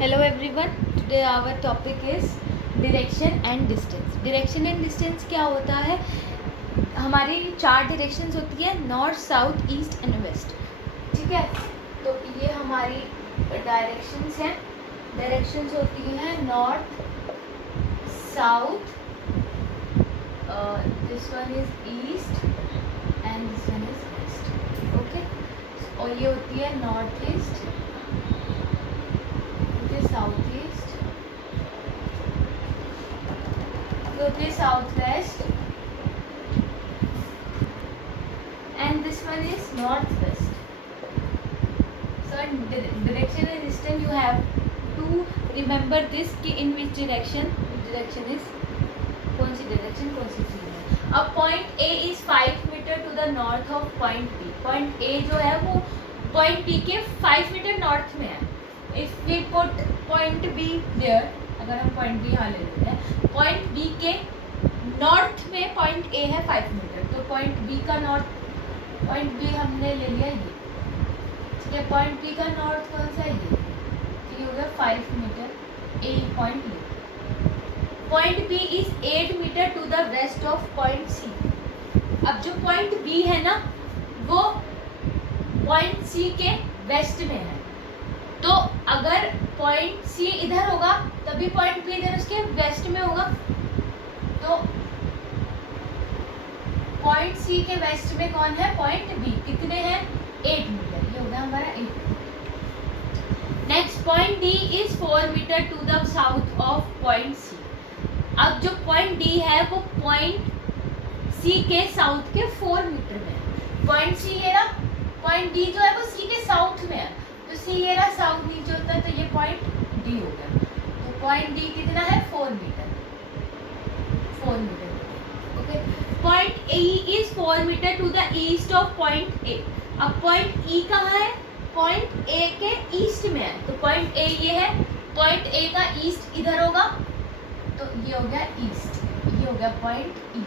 Hello everyone. Today our topic is direction and distance. Direction and distance क्या होता है? हमारी 4 डायरेक्शंस होती है, north, south, east and west. ठीक है, तो ये हमारी डायरेक्शंस हैं. डायरेक्शंस होती हैं north, south, this one is east and this one is west. Okay, और ये होती है नॉर्थ ईस्ट, साउथ ईस्ट, होती है south west, and this one is north west. So direction and distance you have to remember this कि in which direction is कौन सी direction कौन सी चीज है. अब point A is 5 metre to the north of point B. Point A जो है वो point B के 5 मीटर नॉर्थ में है. If we put point B there, अगर हम पॉइंट बी यहाँ ले लेते हैं, पॉइंट बी के नॉर्थ में पॉइंट ए है 5 मीटर, तो पॉइंट बी का नॉर्थ, पॉइंट बी हमने ले लिया ये. ठीक है, पॉइंट बी का नॉर्थ कौन सा है ये हो गया 5 metre. A point B. Point B is 8 metre to the west of point C. अब जो पॉइंट बी है ना वो पॉइंट सी के वेस्ट में है, तो अगर पॉइंट सी इधर होगा तभी पॉइंट बी इधर उसके वेस्ट में होगा. तो पॉइंट सी के वेस्ट में कौन है? Point B. कितने हैं? 8 मीटर. ये होगा हमारा 8. Next, point D is 4 metre to the south of point C. अब जो पॉइंट डी है वो पॉइंट सी के साउथ के 4 मीटर में है. पॉइंट सी ये ना, पॉइंट डी जो है वो सी के साउथ में है, तो सी ये रहा साउथ नीचे होता है, तो ये पॉइंट डी हो गया. तो पॉइंट डी कितना है? 4 metre. 4 metre. Okay, point A is 4 metre to the east of point A. अब पॉइंट ई कहाँ है? पॉइंट ए के ईस्ट में है, तो पॉइंट ए ये है, पॉइंट ए का ईस्ट इधर होगा, तो ये हो गया ईस्ट. ये हो गया पॉइंट ई.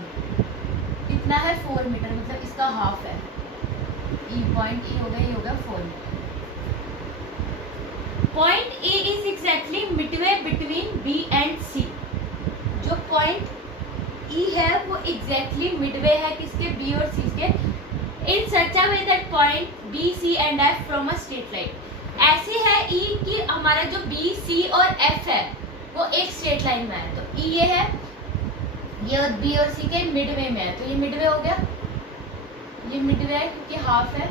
कितना है? 4 मीटर, मतलब इसका हाफ है. ई पॉइंट ई हो गया, ये हो गया 4 metre. Point A is exactly midway between B and C. जो पॉइंट ई है वो एग्जैक्टली मिडवे है किसके? बी और सी के. In such a way that point B C and F from a straight line. ऐसे है ई कि हमारा जो बी सी और एफ है वो एक स्ट्रेट लाइन में है. तो ई ये है, ये और बी और सी के मिडवे में है, तो ये मिडवे हो गया. ये मिडवे है क्योंकि हाफ है.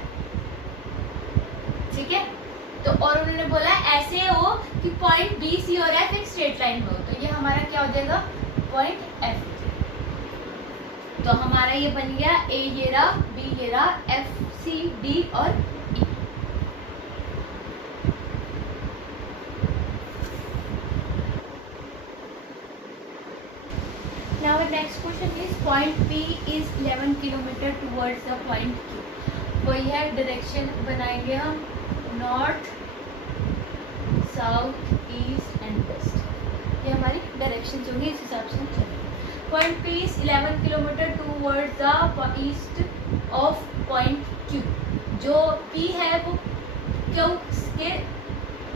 ठीक है, तो और उन्होंने बोला ऐसे हो कि पॉइंट बी सी और एफ एक स्ट्रेट लाइन में हो, तो ये हमारा क्या हो जाएगा? Point F. तो हमारा ये बन गया ए ये रहा, बी ये रहा, एफ सी डी और E. Now the next question is point P is 11 kilometre towards the point Q. वही है, डायरेक्शन बनाएंगे हम north, south, east and west. ये हमारी डायरेक्शन होंगी, इस हिसाब से हम चलेंगे. Point P is 11 kilometre towards the east of point Q. जो पी है वो क्यू के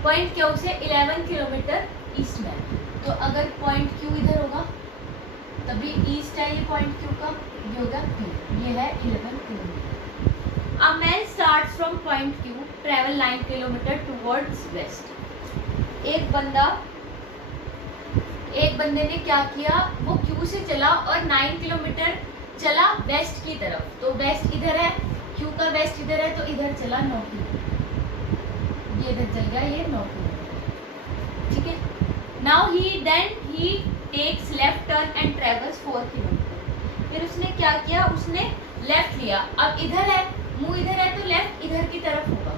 पॉइंट क्यू से 11 किलोमीटर ईस्ट में है. तो अगर पॉइंट क्यू इधर होगा तभी ईस्ट है ये पॉइंट क्यू का, ये होगा पी. ये है 11 kilometre. A man starts from point Q, travel 9 kilometre towards west. एक बंदे ने क्या किया, वो Q से चला और 9 किलोमीटर चला वेस्ट की तरफ. तो वेस्ट इधर है, Q का वेस्ट इधर है, तो इधर चला 9 किलोमीटर. ये इधर चल गया, ये 9 किलोमीटर. ठीक है. Now he takes left turn and travels 4 kilometre. फिर उसने क्या किया, उसने लेफ्ट लिया. अब इधर है, मुंह इधर है, तो लेफ्ट इधर की तरफ होगा,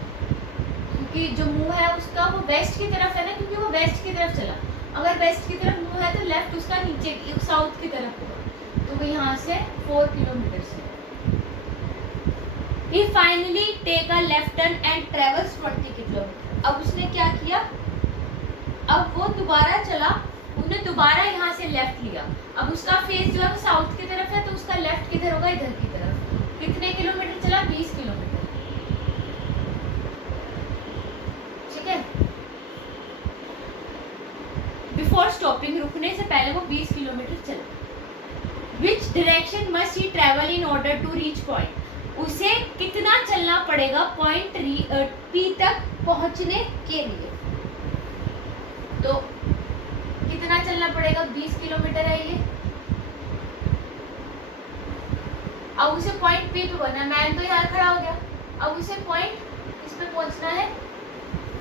क्योंकि जो मुंह है उसका वो वेस्ट की तरफ है ना, क्योंकि वो वेस्ट की तरफ चला. अगर वेस्ट की तरफ मुंह है तो लेफ्ट उसका नीचे साउथ की तरफ होगा, तो वो यहाँ से 4 किलोमीटर से. He finally take a left turn and travels 40 kilometre. अब उसने क्या किया, अब वो दोबारा चला, उसने दोबारा यहाँ से लेफ्ट लिया. अब उसका फेस जो है वो साउथ की तरफ है, तो उसका लेफ्ट किधर होगा? इधर की तरफ. कितने किलोमीटर चला? 20 किलोमीटर. ठीक है. बिफोर स्टॉपिंग, रुकने से पहले वो 20 किलोमीटर चला। Which direction must he travel in order to reach point, उसे कितना चलना पड़ेगा पॉइंट पी तक पहुंचने के लिए। तो कितना चलना पड़ेगा, 20 किलोमीटर है ये। अब उसे पॉइंट पी पे पहुंचना है, मैन तो यहाँ खड़ा हो गया, अब उसे पॉइंट किस पे पहुंचना है,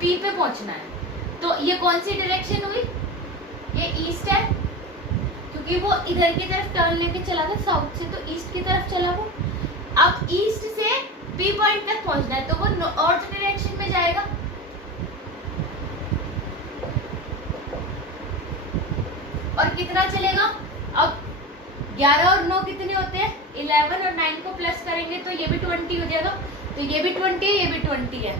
पी पे पहुंचना है। तो ये कौन सी डायरेक्शन हुई, ये ईस्ट है, क्योंकि वो इधर की तरफ टर्न लेके चला था साउथ से, तो ईस्ट की तरफ चला वो। अब ईस्ट से पी पॉइंट तक पहुंचना है, तो वो नॉर्थ डायरेक्शन में जाएगा। और कितना चलेगा, अब 11 और 9 कितने होते हैं, 11 और 9 को प्लस करेंगे तो ये भी 20 हो जाएगा, तो ये भी 20 है, ये भी 20 है,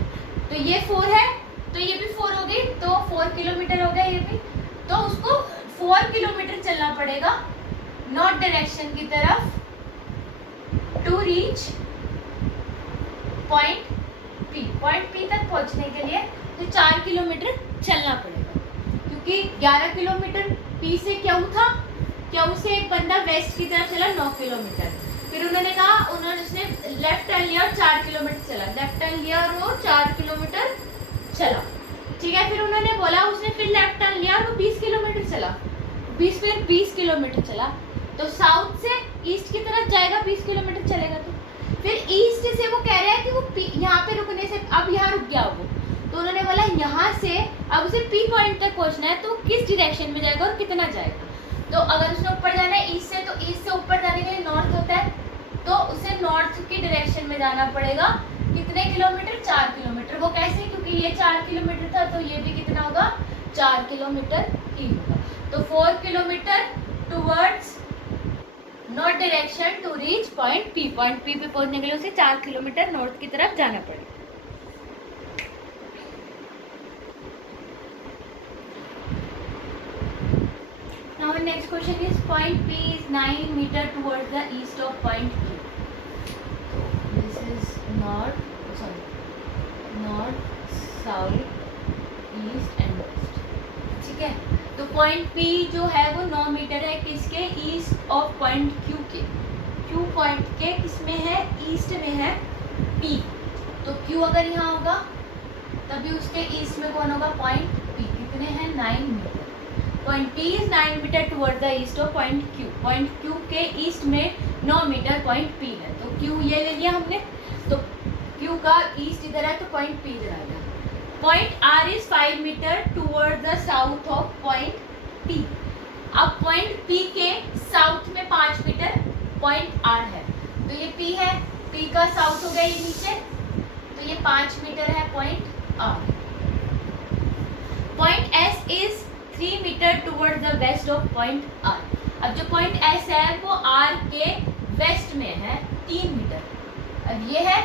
तो ये 4 है, तो ये भी 4 हो गई, तो 4 किलोमीटर हो गया ये भी। तो उसको 4 किलोमीटर चलना पड़ेगा नॉर्थ डायरेक्शन की तरफ to reach point P. Point P तक पहुंचने के लिए तो 4 किलोमीटर चलना पड़ेगा, क्योंकि 11 किलोमीटर पी से क्यों था, क्यों से एक बंदा वेस्ट की तरफ चला 9 किलोमीटर, फिर उन्होंने कहा, उसने लेफ्ट टर्न लिया और 4 किलोमीटर चला, लेफ्ट टर्न लिया और वो 4 किलोमीटर चला, ठीक है। फिर उन्होंने बोला, उसने फिर लेफ्ट टर्न लिया और वो 20 किलोमीटर चला, 20 किलोमीटर चला, तो साउथ से ईस्ट की तरफ जाएगा, 20 किलोमीटर चलेगा। तो फिर ईस्ट से वो कह रहा है कि वो यहाँ पे रुकने से, अब यहाँ रुक गया वो, तो उन्होंने बोला यहाँ से अब उसे पी पॉइंट तक पहुँचना है, तो किस डायरेक्शन में जाएगा और कितना जाएगा। तो अगर उसने ऊपर जाना है ईस्ट से, तो ईस्ट से ऊपर जाने के लिए नॉर्थ होता है, तो उसे नॉर्थ की डायरेक्शन में जाना पड़ेगा। कितने किलोमीटर, 4 किलोमीटर। वो कैसे, क्योंकि ये 4 किलोमीटर था, तो ये भी कितना होगा, 4 किलोमीटर ही होगा। तो 4 kilometre towards north direction to reach point P. Point P पे पहुंचने के लिए उसे 4 किलोमीटर नॉर्थ की तरफ जाना पड़ेगा। Now the next question is point P is 9 meter towards the east of point Q. So this is north, south, east and west. ठीक है, तो पॉइंट P जो है वो 9 मीटर है, किसके, ईस्ट ऑफ पॉइंट Q के। Q पॉइंट के किसमें है, ईस्ट में है P। तो Q अगर यहाँ होगा तभी उसके ईस्ट में कौन होगा, पॉइंट P। कितने हैं, 9 metre. Point P is 9 metre toward the east of point Q। Point Q के ईस्ट में 9 मीटर पॉइंट P है, तो Q ये ले लिया हमने, तो Q का ईस्ट इधर है, तो पॉइंट P इधर आ गया। Point R is 5 metre toward the south of point P। अब पॉइंट P के साउथ में 5 मीटर पॉइंट R है, तो ये P है, P का साउथ हो गया ये नीचे, तो ये 5 मीटर है point R। Point S is 3 metre toward the west of point R। अब जो पॉइंट S है वो R के वेस्ट में है 3 मीटर। अब ये है,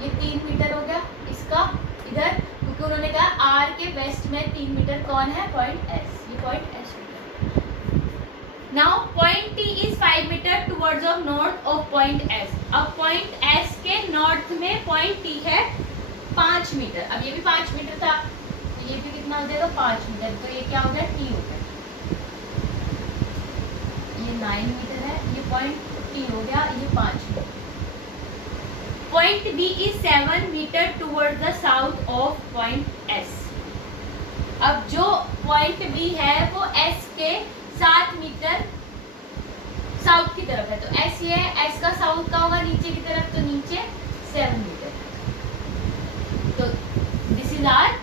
ये 3 मीटर हो गया इसका इधर, क्योंकि उन्होंने कहा R के वेस्ट में 3 मीटर कौन है, पॉइंट S। ये point S metre. Now point T is 5 metre towards of north of point S। अब पॉइंट S के नॉर्थ में पॉइंट T है 5 मीटर। अब ये भी 5 मीटर था, ये भी कितना हो जाएगा, 5 मीटर, तो ये क्या हो गया, T हो गया। ये 9 मीटर है, ये पॉइंट T हो गया, ये 5 metre. Point B is 7 metre toward the south of point S। अब जो पॉइंट B है वो S के 7 मीटर साउथ की तरफ है, तो S ये है, S का साउथ का होगा नीचे की तरफ, तो नीचे 7 मीटर। तो this is our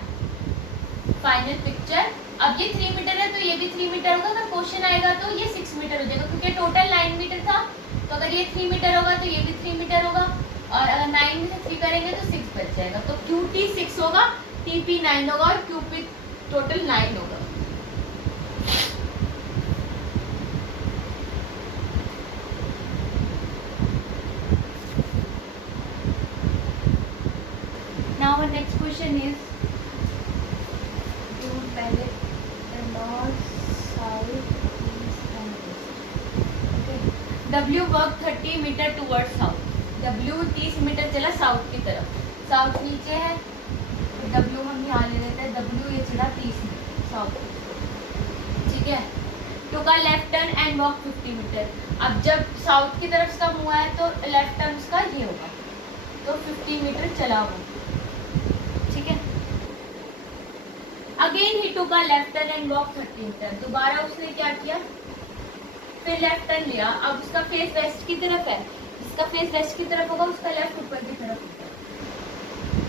final picture. अब ये 3 मीटर है, तो ये भी 3 मीटर होगा। अगर क्वेश्चन आएगा तो ये 6 मीटर हो जाएगा, क्योंकि टोटल 9 मीटर था, तो अगर ये 3 मीटर होगा तो ये भी 3 मीटर होगा, और अगर 9 में से 3 करेंगे तो 6 बच जाएगा। तो QT 6 होगा, TP 9 होगा, और QP टोटल 9 होगा। Now our next question is पहले north, south, east and west. Okay, W walk 30 metre toward south. W 30 metre चला साउथ की तरफ, साउथ नीचे है, तो W हम यहाँ ले लेते हैं, W ये चला 30 मीटर साउथ की तरफ। है। Took a left turn and walk 50 metre. अब जब साउथ की तरफ उसका मुँह है तो लेफ्ट टर्न उसका ये होगा, तो 50 मीटर चला वो, ठीक है। Again he took a left turn and walk 30 metre. दोबारा उसने क्या किया, फिर लेफ्ट टर्न लिया। अब उसका फेस वेस्ट की तरफ है, जिसका फेस वेस्ट की तरफ होगा उसका लेफ्ट ऊपर की तरफ होगा।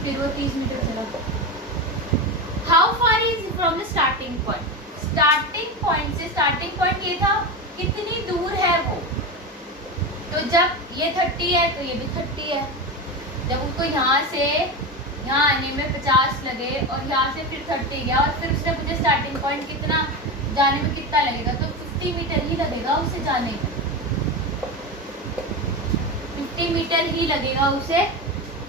फिर वो 30 मीटर चला। How far is from the starting point? Starting point से, स्टार्टिंग पॉइंट ये था कितनी दूर है वो, तो जब ये 30 है तो ये भी 30 है। जब उसको यहाँ से यहाँ आने में 50 लगे और यहाँ से फिर 30 गया और फिर उसने मुझे स्टार्टिंग पॉइंट कितना जाने में कितना लगेगा, तो 50 मीटर ही लगेगा उसे जाने में, 50 मीटर ही लगेगा उसे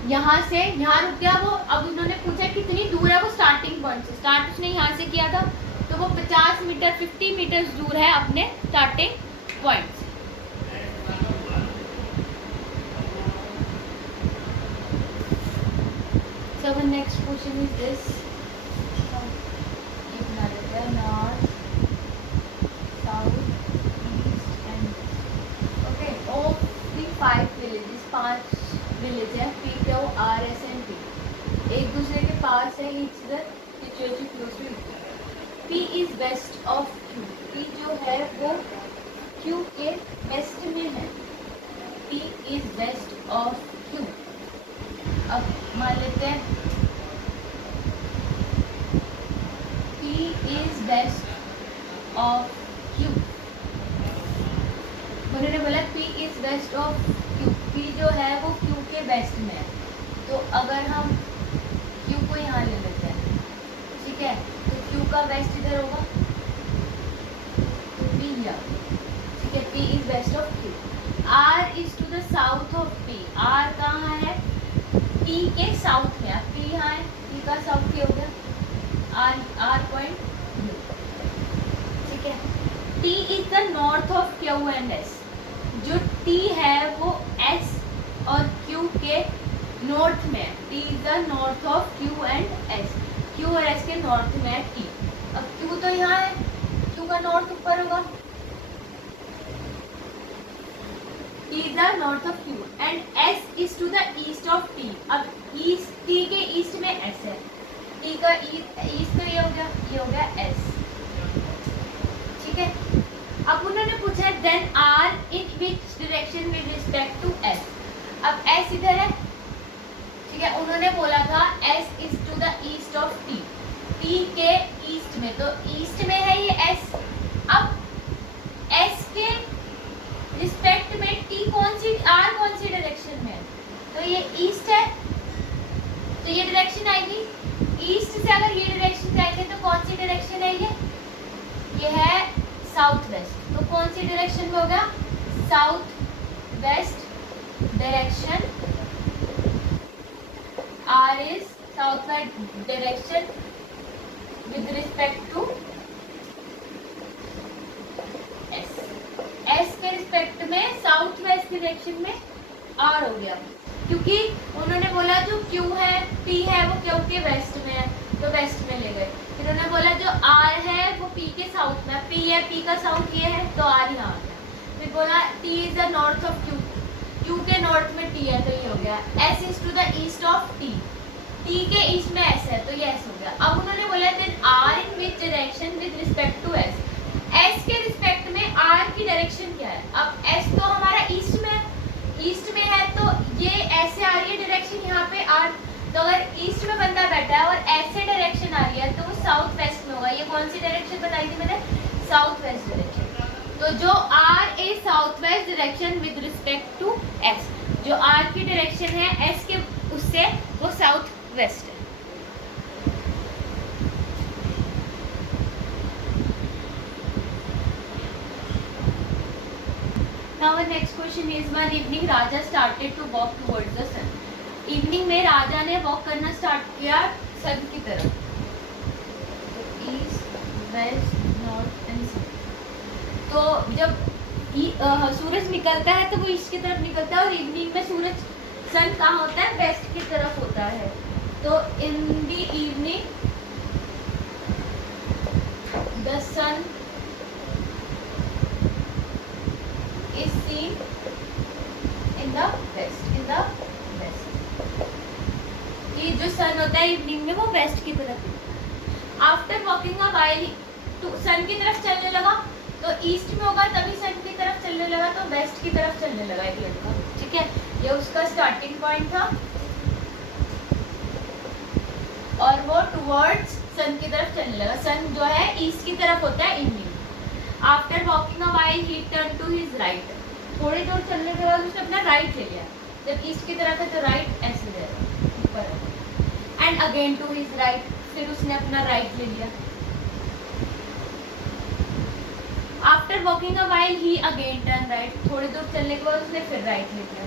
यहाँ से। यहाँ रुक गया वो। अब उन्होंने पूछा कितनी दूर है वो स्टार्टिंग पॉइंट से। स्टार्ट उसने यहाँ से किया था तो वो 50 मीटर 50 मीटर दूर है अपने स्टार्टिंग पॉइंट से। So the next question is this. ये बना लेते हैं north, south, east and okay. Of the 5 villages, 5 village है, P, Q, R, S एंड T, एक दूसरे के पास है, each other situated close to each other. P is west of Q, P जो है वो Q के वेस्ट में है, P is west of Q। अब मान लेते हैं P is west of Q। उन्होंने बोला P is west of Q, P जो है वो Q के वेस्ट में है। तो अगर हम Q को यहाँ ले लेते हैं, ठीक है, तो Q का वेस्ट इधर होगा, तो P यहाँ, ठीक है, P is west of Q। R is to the south of P, R कहाँ है, P के साउथ में। P यहाँ है, P का साउथ ये हो गया R पॉइंट, ठीक है। T is the north of Q and S, जो T है वो S और Q के नॉर्थ में है। T is the north of Q and S, Q और S के नॉर्थ में है T। अब Q तो यहाँ है, Q का नॉर्थ ऊपर होगा, T is the north of Q and S is to the east of T। अब ईस्ट, T के ईस्ट में S है, T का ईस्ट तो ये हो गया S, ठीक है। अब उन्होंने पूछा है then R in which direction with respect to S। अब S इधर है, ठीक है, उन्होंने बोला था S is to the east of T, T के ईस्ट में, तो ईस्ट में है ये S। अब S के रिस्पेक्ट में T कौन सी, R कौन सी डायरेक्शन में है, तो ये ईस्ट है, तो ये डायरेक्शन आएगी ईस्ट से। अगर ये डायरेक्शन जाएंगे तो कौन सी डायरेक्शन है ये है साउथ वेस्ट, तो कौन सी डायरेक्शन में होगा, south west direction. R is south west direction with respect to S के रिस्पेक्ट में साउथ वेस्ट डायरेक्शन में R हो गया, क्योंकि उन्होंने बोला जो Q है, T है वो Q के वेस्ट में है, तो वेस्ट में ले गए। फिर उन्होंने बोला जो R है वो P के साउथ में, P है, P का साउथ ये है, तो R यहाँ आ गया। फिर बोला T is the north of Q, Q के नॉर्थ में T है, तो ये हो गया। S is to the east of T, T के ईस्ट में S है, तो ये S हो गया। अब उन्होंने बोला then R in which direction with respect to S, S के रिस्पेक्ट में R की डायरेक्शन क्या है। अब S तो हमारा ईस्ट में है, तो ये ऐसे आ रही है डायरेक्शन यहाँ पे R, तो अगर ईस्ट में बंदा बैठा है और ऐसे डायरेक्शन आ रही है तो वो साउथ वेस्ट में होगा। ये कौन सी डायरेक्शन बताई थी मैंने, साउथ वेस्ट डायरेक्शन। तो जो R a south west direction with respect to S, जो R की डायरेक्शन है S के उससे, वो साउथ वेस्ट है। Now the next question is one evening Raja started to walk towards the sun। Evening में राजा ने वॉक करना स्टार्ट किया सन की तरफ, तो east west north and south. तो जब सूरज निकलता है तो वो ईस्ट की तरफ निकलता है, और इवनिंग में सूरज सन कहाँ होता है, वेस्ट की तरफ होता है। तो in the evening the sun is seen in the west. कि जो सन होता है इवनिंग में वो वेस्ट की तरफ। आफ्टर वॉकिंग अ वाइल तो सन की तरफ चलने लगा, तो ईस्ट में होगा तभी सन की तरफ चलने लगा, तो वेस्ट की तरफ चलने लगा एक लड़का। ठीक है, ये उसका स्टार्टिंग पॉइंट था और वो टुवर्ड्स सन की तरफ चलने लगा। सन जो है ईस्ट की तरफ होता है evening. After walking a while he turn to his right, थोड़ी दूर चलने के बाद उसने अपना राइट ले लिया। जब ईस्ट की तरफ है तो राइट ऐसे जाएगा ऊपर। And again to his right, फिर उसने अपना राइट ले लिया। After walking a while he again turn right, थोड़ी दूर चलने के बाद उसने फिर राइट ले लिया।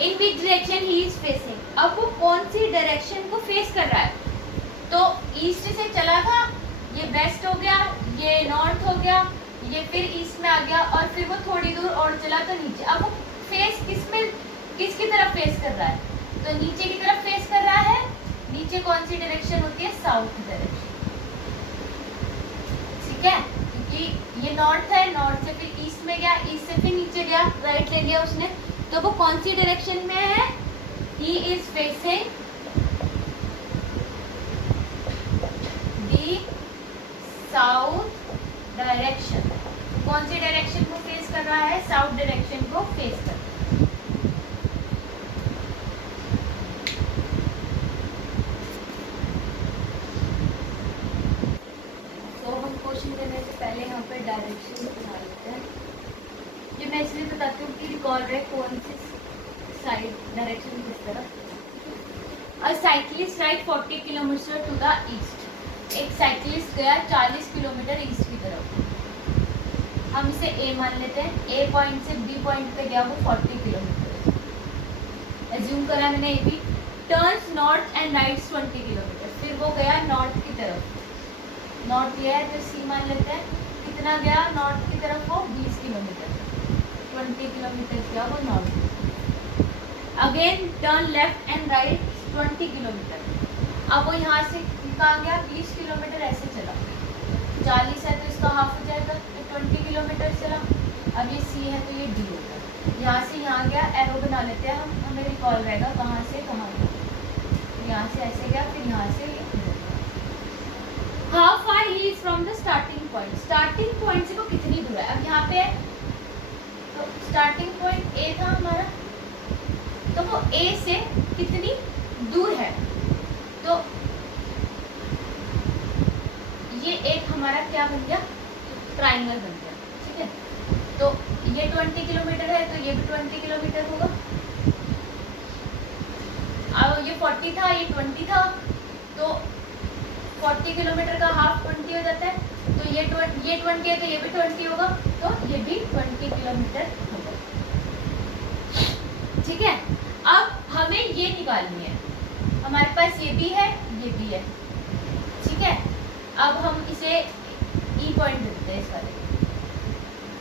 In which direction he is facing, अब वो कौन सी डायरेक्शन को फेस कर रहा है? तो ईस्ट से चला था, ये वेस्ट हो गया, ये नॉर्थ हो गया, ये फिर ईस्ट में आ गया और फिर वो थोड़ी दूर और चला तो नीचे। अब वो फेस किसकी तरफ फेस कर रहा है? तो नीचे की तरफ फेस कर रहा है। नीचे कौन सी डायरेक्शन होती है? South direction. ठीक है, क्योंकि ये नॉर्थ है, नॉर्थ से फिर ईस्ट में गया, ईस्ट से फिर नीचे गया, राइट ले लिया उसने। तो वो कौन सी डायरेक्शन में है? ही is facing the south direction. कौन सी डायरेक्शन को फेस कर रहा है? साउथ डायरेक्शन को फेस कर रहा है। क्वेश्चन करने से पहले यहाँ पर डायरेक्शन बना लेते हैं। ये मैं इसलिए बताती हूँ कि रिकॉल रहे कौन सी साइड डायरेक्शन किस तरफ। A cyclist ride 40 kilometre to the east, एक साइक्लिस्ट गया 40 किलोमीटर ईस्ट की तरफ। हम इसे ए मान लेते हैं। ए पॉइंट से बी पॉइंट पे गया वो 40 किलोमीटर, एज्यूम करा मैंने A B. Turns north and rights 20 kilometre, फिर वो गया नॉर्थ की तरफ। नॉर्थ गया है तो सी मान लेते हैं। कितना गया नॉर्थ की तरफ? वो 20 किलोमीटर, 20 किलोमीटर गया वो north. Again turn left and right 20 kilometre. अब वो यहाँ से कहाँ गया? 20 किलोमीटर ऐसे चला। 40 है तो इसका हाफ हो जाएगा, तो 20 किलोमीटर चला। अब ये सी है तो ये डी होगा। यहाँ से यहाँ गया, एरो बना लेते हैं हम, हमें रिकॉल रहेगा कहाँ से कहाँ गया। यहाँ से ऐसे गया, फिर यहाँ से how far he is from the starting point. Starting point से वो कितनी दूर है? अब यहाँ पे है तो स्टार्टिंग पॉइंट ए था हमारा, तो वो ए से कितनी दूर है? तो ये एक हमारा क्या बन गया? ट्राइंगल बन गया। ठीक है, तो ये 20 किलोमीटर है तो ये भी 20 किलोमीटर होगा। अब ये 40 था, ये 20 था, तो 40 किलोमीटर का हाफ 20 हो जाता है। तो ये 20 है तो ये भी 20 होगा, तो ये भी 20 किलोमीटर होगा। ठीक है, अब हमें ये निकालनी है। हमारे पास ये भी है, ये भी है। ठीक है, अब हम इसे ई पॉइंट देते हैं इस वाले।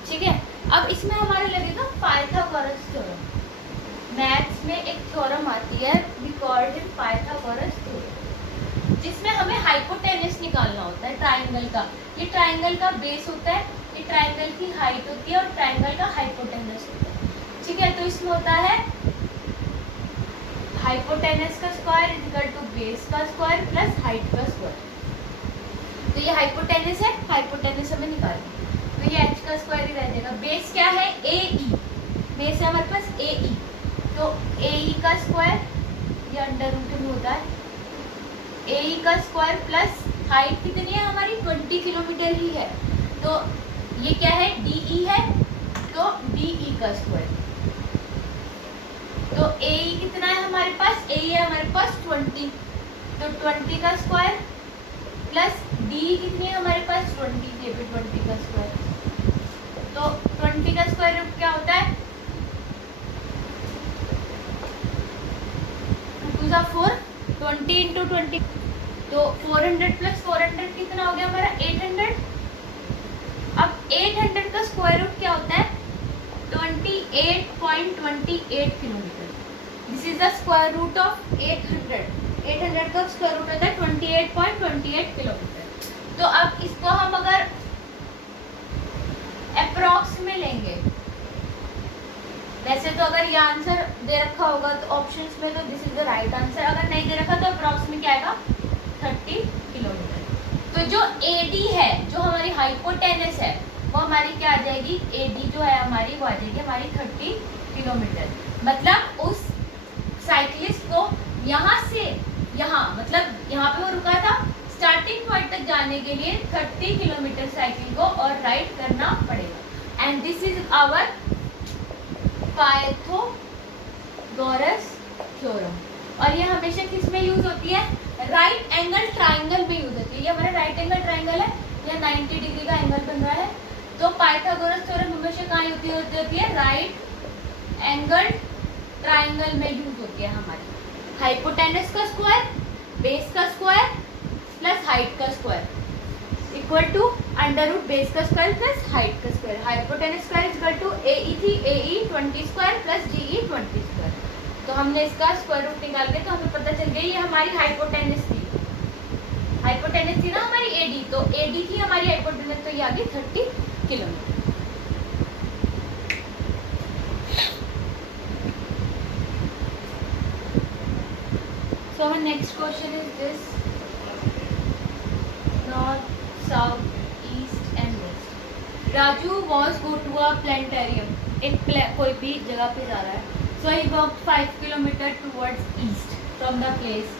ठीक है, अब इसमें हमारे लगेगा पाइथागोरस थ्योरम। मैथ्स में एक थ्योरम आती है, we called it Pythagoras theorem, जिसमें हमें हाइपोटेनस निकालना होता है ट्राइंगल का। ये ट्राइंगल का बेस होता है, ये ट्राइंगल की हाइट होती है और ट्राइंगल का हाइपोटेनस होता है। ठीक है, तो इसमें होता है हाइपोटेनस का स्क्वायर इक्वल टू बेस का स्क्वायर प्लस हाइट का स्क्वायर। तो ये हाइपोटेनस है, हाइपोटेनस हमें निकालना है, तो ये h का स्क्वायर ही रह जाएगा। बेस क्या है? ए ई, बेस है हमारे पास ए ई, तो ए ई का स्क्वायर, ये अंडर रूट में होता है, ए ई का स्क्वायर प्लस हाइट कितनी है हमारी? 20 किलोमीटर ही है, तो ये क्या है? डी ई है, तो डी ई का स्क्वायर। तो ए ई कितना है हमारे पास? ए ई है हमारे पास 20, तो 20 का स्क्वायर प्लस डी कितनी है हमारे पास? 20, ये भी 20 का स्क्वायर। तो 20 का स्क्वायर रूट क्या होता है? 2 × 4, 20 × 20, तो 400 प्लस 400 कितना हो गया हमारा? 800। अब 800 का स्क्वायर रूट क्या होता है? 28.28 kilometre. This is the square root of 800। 800 का स्क्वायर रूट होता है 28.28 किलोमीटर। तो अब इसको हम अगर अप्रॉक्स में लेंगे वैसे तो अगर ये आंसर दे रखा होगा तो ऑप्शंस में तो this is the right answer, अगर नहीं दे रखा तो अप्रॉक्स में क्या आएगा 30 किलोमीटर। तो जो एडी है, जो हमारी हाइपोटेनस है, वो हमारी क्या आ जाएगी, एडी जो है हमारी वो आ जाएगी हमारी 30 किलोमीटर। मतलब उस साइकिलिस्ट को यहाँ से यहाँ, मतलब यहाँ पे वो रुका था, स्टार्टिंग पॉइंट तक जाने के लिए 30 किलोमीटर साइकिल को और राइड करना पड़ेगा। And this is our Pythagoras theorem. और ये हमेशा किस में यूज होती है, राइट एंगल ट्राइंगल में यूज होती है। ये हमारा राइट एंगल ट्राइंगल है, ये 90 डिग्री का एंगल बन रहा है, तो पाइथागोरस थ्योरम हमेशा कहाँ यूज होती है, राइट एंगल ट्राइंगल में यूज होती है हमारी। हाइपोटेनस का स्क्वायर, बेस का स्क्वायर प्लस हाइट का square equal to under root base का स्क्वायर प्लस हाइट का square. Hypotenuse square equal to AE थी, AE 20 square plus DE 20 square. तो हमने इसका स्क्वायर रूट निकाल के, तो हमें पता चल गया ये हमारी हाइपोटेनस थी, हाइपोटेनस थी ना हमारी AD, तो AD थी हमारी हाइपोटेनस, तो ये आ गई 30 kilometre. So our next question is this: north, south, east and west. Raju was go to a planetarium. एक कोई भी जगह पे जा रहा है. So he walked 5 kilometer towards east from the place.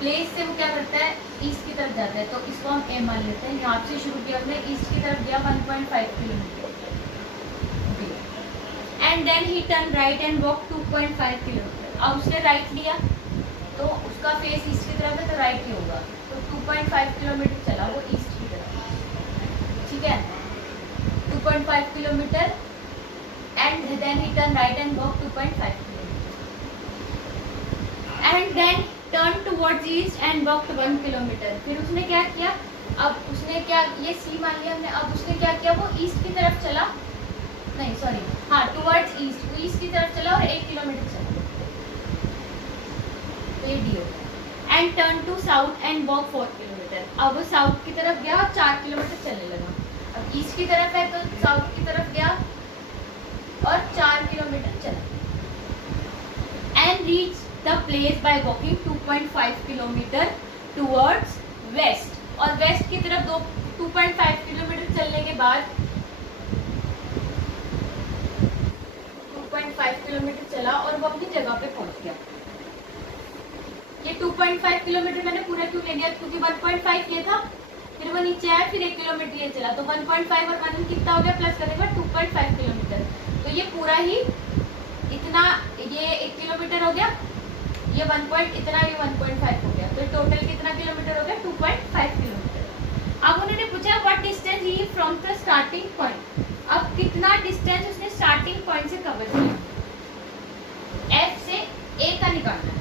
Place से वो क्या करता है, ईस्ट की तरफ जाता है, तो इसको हम ए मान लेते हैं। यहाँ से शुरू किया हमने, ईस्ट की तरफ गया 1.5 kilometre, and then he turn right and walk 2.5 kilometre. अब उसने राइट लिया तो उसका फेस ईस्ट की तरफ है, तो राइट ही होगा, तो 2.5 किलोमीटर चला वो ईस्ट की तरफ, ठीक है, 2.5 kilometre, and then he turn right and walk 2.5 kilometre, and then turn towards east and walked 1 kilometre. फिर उसने क्या किया, अब उसने क्या, ये सी मान लिया हमने, अब उसने क्या किया, वो ईस्ट की तरफ चला, नहीं सॉरी हाँ टुवर्ड्स ईस्ट, वो ईस्ट की तरफ चला और 1 किलोमीटर चला, तो ये डी हो गया। And turn to south and walk 4 kilometre. अब वो साउथ की तरफ गया और 4 किलोमीटर चलने लगा। अब ईस्ट की तरफ है तो साउथ की तरफ गया और 4 किलोमीटर चला, and reach the place by walking 2.5 kilometre towards waste. और वेस्ट की तरफ 2.5 किलोमीटर चलने के बाद 2.5 किलोमीटर चला और वो अपनी जगह पे पहुंच गया। ये 2.5 किलोमीटर मैंने पूरा क्यों ले लिया, क्योंकि 1.5 ये था, फिर वो नीचे आया, फिर 1 किलोमीटर ये चला, तो 1.5 और 1 कितना हो गया, प्लस करेगा 2.5 किलोमीटर, तो ये पूरा ही इतना, ये 1 किलोमीटर हो गया, ये 1 पॉइंट इतना, ये 1.5 हो गया, तो टोटल कितना किलोमीटर हो गया, 2.5 किलोमीटर। अब उन्होंने पूछा what distance he from the starting point. अब कितना डिस्टेंस उसने स्टार्टिंग पॉइंट से कवर किया, F से A का निकालना है।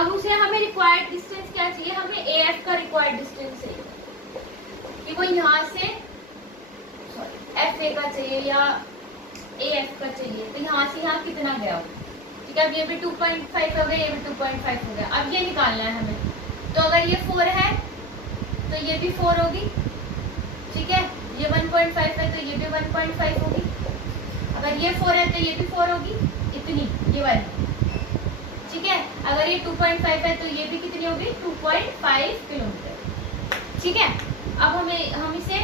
अब उसे हमें रिक्वायर्ड डिस्टेंस क्या चाहिए, हमें AF का रिक्वायर्ड डिस्टेंस चाहिए कि वो यहाँ से FA का चाहिए या AF का चाहिए, तो यहाँ से यहाँ कितना गया हो, ठीक है। अब ये भी 2.5 हो गया, ये भी 2.5 हो गया, अब ये निकालना है हमें। तो अगर ये 4 है तो ये भी 4 होगी, ठीक है, ये 1.5 है तो ये भी 1.5 होगी, अगर ये 4 है तो ये भी 4 होगी, इतनी ये वाली, ठीक है। अगर ये 2.5 है तो ये भी कितनी होगी, 2.5 किलोमीटर, ठीक है। अब हम इसे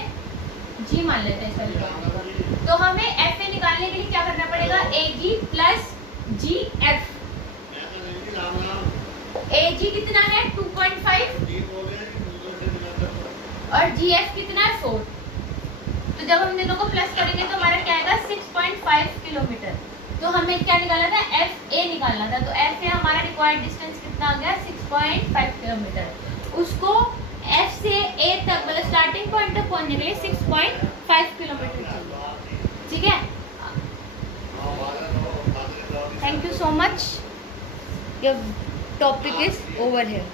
जी मान लेते हैं इसका निकालने का, तो हमें FA निकालने के लिए क्या करना पड़ेगा, AG प्लस GF। AG कितना है 2.5 और GF कितना है 4, तो जब हम दोनों को प्लस करेंगे तो हमारा क्या आएगा 6.5 किलोमीटर। तो हमें क्या निकालना था, FA निकालना था, तो FA हमारा रिक्वायर्ड डिस्टेंस कितना आ गया 6.5 किलोमीटर। उसको F से A तक मतलब स्टार्टिंग पॉइंट तक पहुंचने के लिए 6.5 किलोमीटर चाहिए, ठीक है। Thank you so much, your topic is over here.